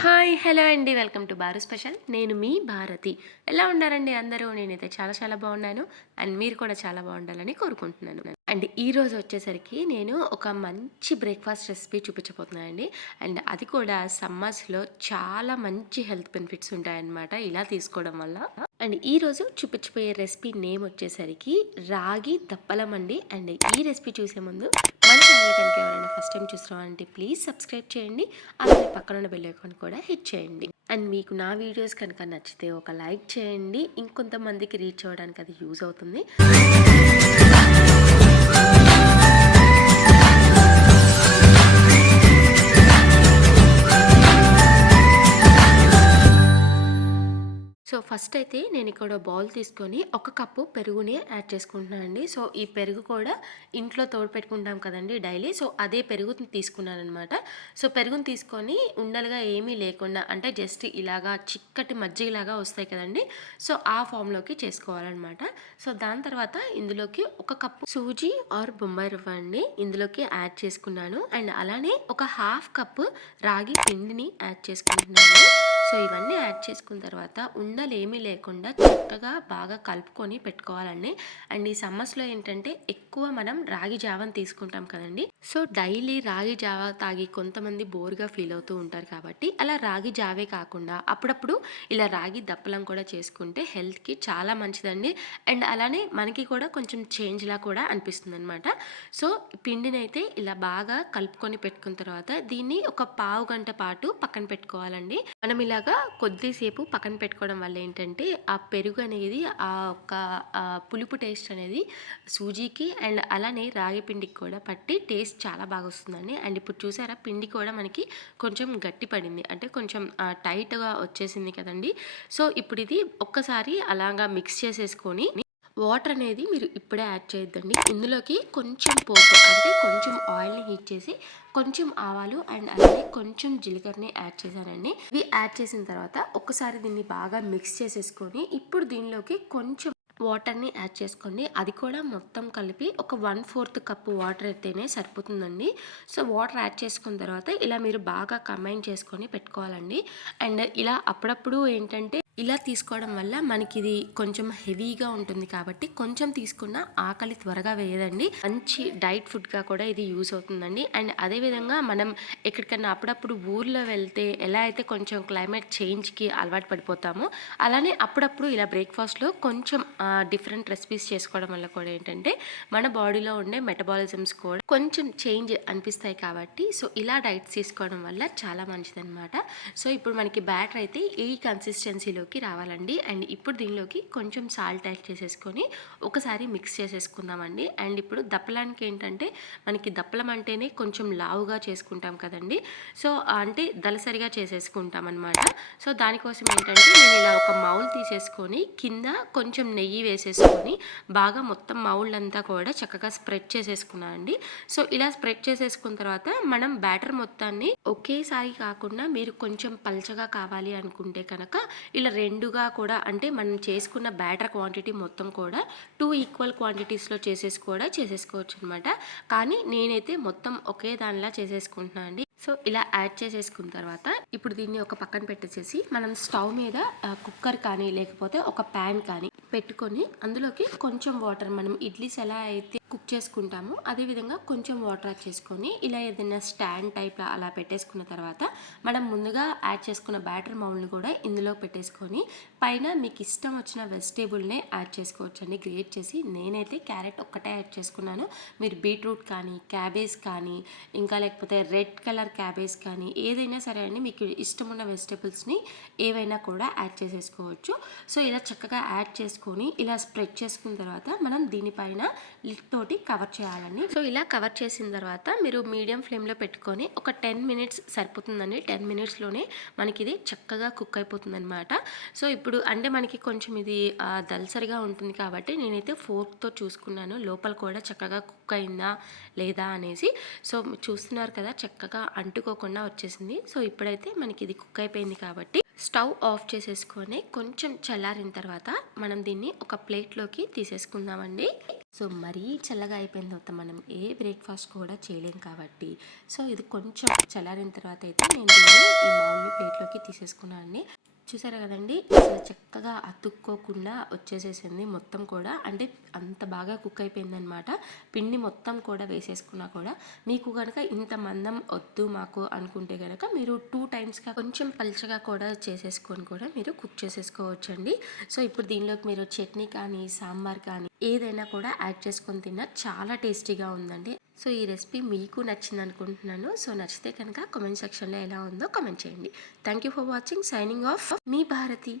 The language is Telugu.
హాయ్ హలో అండి. వెల్కమ్ టు బారు స్పెషల్. నేను మీ భారతి. ఎలా ఉన్నారండి అందరూ? నేనైతే చాలా చాలా బాగున్నాను. అండ్ మీరు కూడా చాలా బాగుండాలని కోరుకుంటున్నాను. అండ్ ఈరోజు వచ్చేసరికి నేను ఒక మంచి బ్రేక్ఫాస్ట్ రెసిపీ చూపించబోతున్నాను అండి అండ్ అది కూడా సమ్మర్స్లో చాలా మంచి హెల్త్ బెనిఫిట్స్ ఉంటాయన్నమాట ఇలా తీసుకోవడం వల్ల. అండ్ ఈరోజు చూపించబోయే రెసిపీ నేమ్ వచ్చేసరికి రాగి దప్పలం అండి అండ్ ఈ రెసిపీ చూసే ముందు ఛానల్ కనుక ఎవరైనా ఫస్ట్ టైం చూస్తున్నారంటే ప్లీజ్ సబ్స్క్రైబ్ చేయండి. అలాగే పక్కన ఉన్న బెల్ ఐకాన్ కూడా హిట్ చేయండి. అండ్ మీకు నా వీడియోస్ కనుక నచ్చితే ఒక లైక్ చేయండి. ఇంకొంతమందికి రీచ్ అవ్వడానికి అది యూజ్ అవుతుంది. ఫస్ట్ అయితే నేను ఇక్కడ బౌల్ తీసుకొని ఒక కప్పు పెరుగుని యాడ్ చేసుకుంటున్నాను అండి. సో ఈ పెరుగు కూడా ఇంట్లో తోడు పెట్టుకుంటాం కదండి డైలీ. సో అదే పెరుగు తీసుకున్నాను అనమాట సో పెరుగుని తీసుకొని ఉండలుగా ఏమీ లేకుండా అంటే జస్ట్ ఇలాగా చిక్కటి మజ్జిగలాగా వస్తాయి కదండి. సో ఆ ఫామ్లోకి చేసుకోవాలన్నమాట. సో దాని తర్వాత ఇందులోకి ఒక కప్పు సూజీ ఆర్ బొంబాయి రవ్వ అండి ఇందులోకి యాడ్ చేసుకున్నాను. అండ్ అలానే ఒక హాఫ్ కప్పు రాగి పిండిని యాడ్ చేసుకుంటున్నాను. సో ఇవన్నీ యాడ్ చేసుకున్న తర్వాత ఉండలు ఏమీ లేకుండా చక్కగా బాగా కలుపుకొని పెట్టుకోవాలండి. అండ్ ఈ సమ్మర్స్లో ఏంటంటే ఎక్కువ మనం రాగి జావని తీసుకుంటాం కదండి. సో డైలీ రాగి జావ తాగి కొంతమంది బోర్గా ఫీల్ అవుతూ ఉంటారు కాబట్టి అలా రాగి జావే కాకుండా అప్పుడప్పుడు ఇలా రాగి దప్పలం కూడా చేసుకుంటే హెల్త్కి చాలా మంచిదండి. అండ్ అలానే మనకి కూడా కొంచెం చేంజ్లా కూడా అనిపిస్తుంది అనమాట సో పిండిని అయితే ఇలా బాగా కలుపుకొని పెట్టుకున్న తర్వాత దీన్ని ఒక పావు గంట పాటు పక్కన పెట్టుకోవాలండి. మనం ఇలాగా కొద్దిసేపు పక్కన పెట్టుకోవడం వల్ల ఏంటి ఏంటంటే ఆ పెరుగు అనేది ఆ ఒక పులుపు టేస్ట్ అనేది సూజీకి అండ్ అలానే రాగి పిండికి కూడా పట్టి టేస్ట్ చాలా బాగా వస్తుందండి. అండ్ ఇప్పుడు చూసారా పిండి కూడా మనకి కొంచెం గట్టి పడింది. అంటే కొంచెం టైట్గా వచ్చేసింది కదండి. సో ఇప్పుడు ఇది ఒక్కసారి అలాగా మిక్స్ చేసేసుకొని వాటర్ అనేది మీరు ఇప్పుడే యాడ్ చేయొద్దండి. ఇందులోకి కొంచెం పోపు అంటే కొంచెం ఆయిల్ని హీట్ చేసి కొంచెం ఆవాలు అండ్ అలాగే కొంచెం జీలకర్రని యాడ్ చేశానండి. ఇవి యాడ్ చేసిన తర్వాత ఒక్కసారి దీన్ని బాగా మిక్స్ చేసేసుకొని ఇప్పుడు దీనిలోకి కొంచెం వాటర్ని యాడ్ చేసుకోండి. అది కూడా మొత్తం కలిపి ఒక వన్ ఫోర్త్ కప్పు వాటర్ అయితేనే సరిపోతుందండి. సో వాటర్ యాడ్ చేసుకున్న తర్వాత ఇలా మీరు బాగా కంబైన్ చేసుకొని పెట్టుకోవాలండి. అండ్ ఇలా అప్పుడప్పుడు ఏంటంటే ఇలా తీసుకోవడం వల్ల మనకి ఇది కొంచెం హెవీగా ఉంటుంది కాబట్టి కొంచెం తీసుకున్న ఆకలి త్వరగా వేయదండి. మంచి డైట్ ఫుడ్గా కూడా ఇది యూస్ అవుతుందండి. అండ్ అదేవిధంగా మనం ఎక్కడికన్నా అప్పుడప్పుడు ఊర్లో వెళ్తే ఎలా అయితే కొంచెం క్లైమేట్ చేంజ్కి అలవాటు పడిపోతామో అలానే అప్పుడప్పుడు ఇలా బ్రేక్ఫాస్ట్లో కొంచెం డిఫరెంట్ రెసిపీస్ చేసుకోవడం వల్ల కూడా ఏంటంటే మన బాడీలో ఉండే మెటబాలిజమ్స్ కూడా కొంచెం చేంజ్ అనిపిస్తాయి కాబట్టి సో ఇలా డైట్స్ తీసుకోవడం వల్ల చాలా మంచిదన్నమాట. సో ఇప్పుడు మనకి బ్యాటర్ అయితే ఈ కన్సిస్టెన్సీలోకి రావాలండి. అండ్ ఇప్పుడు దీనిలోకి కొంచెం సాల్ట్ యాడ్ చేసేసుకొని ఒకసారి మిక్స్ చేసేసుకుందామండి. అండ్ ఇప్పుడు దప్పలానికి ఏంటంటే మనకి దప్పలం అంటేనే కొంచెం లావుగా చేసుకుంటాం కదండి. సో అంటే దలసరిగా చేసేసుకుంటాం అనమాట సో దానికోసం ఏంటంటే నేను ఇలా ఒక మౌల్ తీసేసుకొని కింద కొంచెం నెయ్యి వేసేసుకొని బాగా మొత్తం మౌల్ అంతా కూడా చక్కగా స్ప్రెడ్ చేసేసుకున్నానండి సో ఇలా స్ప్రెడ్ చేసేసుకున్న తర్వాత మనం బ్యాటర్ మొత్తాన్ని ఒకేసారి కాకుండా మీరు కొంచెం పల్చగా కావాలి అనుకుంటే కనుక ఇలా రెండుగా కూడా అంటే మనం చేసుకున్న బ్యాటర్ క్వాంటిటీ మొత్తం కూడా టూ ఈక్వల్ క్వాంటిటీస్లో చేసేసి కూడా చేసేసుకోవచ్చు అనమాట కానీ నేనైతే మొత్తం ఒకే దానిలా చేసేసుకుంటున్నాను అండి. సో ఇలా యాడ్ చేసేసుకున్న తర్వాత ఇప్పుడు దీన్ని ఒక పక్కన పెట్టేసేసి మనం స్టవ్ మీద కుక్కర్ కానీ లేకపోతే ఒక ప్యాన్ కానీ పెట్టుకొని అందులోకి కొంచెం వాటర్ మనం ఇడ్లీస్ ఎలా అయితే కుక్ చేసుకుంటాము. అదేవిధంగా కొంచెం వాటర్ యాడ్ చేసుకొని ఇలా ఏదైనా స్టాండ్ టైప్లో అలా పెట్టేసుకున్న తర్వాత మనం ముందుగా యాడ్ చేసుకున్న బ్యాటర్ మౌల్ని కూడా ఇందులో పెట్టేసుకొని పైన మీకు ఇష్టం వచ్చిన వెజిటేబుల్నే యాడ్ చేసుకోవచ్చు అండి గ్రేట్ చేసి నేనైతే క్యారెట్ ఒక్కటే యాడ్ చేసుకున్నాను. మీరు బీట్రూట్ కానీ క్యాబేజ్ కానీ ఇంకా లేకపోతే రెడ్ కలర్ క్యాబేజ్ కానీ ఏదైనా సరే అండి మీకు ఇష్టం ఉన్న వెజిటేబుల్స్ని ఏవైనా కూడా యాడ్ చేసేసుకోవచ్చు. సో ఇలా చక్కగా యాడ్ చేసుకొని ఇలా స్ప్రెడ్ చేసుకున్న తర్వాత మనం దీనిపైన లిట్ తోటి కవర్ చేయాలండి. సో ఇలా కవర్ చేసిన తర్వాత మీరు మీడియం ఫ్లేమ్లో పెట్టుకొని ఒక టెన్ మినిట్స్ సరిపోతుందండి. టెన్ మినిట్స్లోనే మనకి ఇది చక్కగా కుక్ అయిపోతుంది అనమాట సో ఇప్పుడు అంటే మనకి కొంచెం ఇది దల్సరిగా ఉంటుంది కాబట్టి నేనైతే ఫోర్క్తో చూసుకున్నాను. లోపల కూడా చక్కగా కుక్ అయిందా లేదా అనేసి. సో చూస్తున్నారు కదా చక్కగా అంటుకోకుండా వచ్చేసింది. సో ఇప్పుడైతే మనకి ఇది కుక్ అయిపోయింది కాబట్టి స్టవ్ ఆఫ్ చేసేసుకొని కొంచెం చల్లారిన తర్వాత మనం దీన్ని ఒక ప్లేట్లోకి తీసేసుకుందామండి. సో మరీ చల్లగా అయిపోయిన తర్వాత మనం ఏ బ్రేక్ఫాస్ట్ కూడా చేయలేం కాబట్టి. సో ఇది కొంచెం చల్లారిన తర్వాత అయితే నేను దీన్ని ఈ మౌల్ని ప్లేట్లోకి ప్లేట్లోకి తీసేసుకున్నాను అండి చూసారా కదండి? అసలు చక్కగా అతుక్కోకుండా వచ్చేసేసింది మొత్తం కూడా. అంటే అంత బాగా కుక్ అయిపోయిందనమాట పిండి మొత్తం కూడా వేసేసుకున్నా కూడా. మీకు కనుక ఇంత మందం వద్దు మాకు అనుకుంటే కనుక మీరు టూ టైమ్స్గా కొంచెం పలుచగా కూడా చేసేసుకొని కూడా మీరు కుక్ చేసేసుకోవచ్చండి. సో ఇప్పుడు దీనిలోకి మీరు చట్నీ కానీ సాంబార్ కానీ ఏదైనా కూడా యాడ్ చేసుకొని తిన్నా చాలా టేస్టీగా ఉందండి. సో ఈ రెసిపీ మీకు నచ్చింది అనుకుంటున్నాను సో నచ్చితే కనుక కామెంట్ సెక్షన్లో ఎలా ఉందో కామెంట్ చేయండి. Thank you for watching. Signing off me Bharati.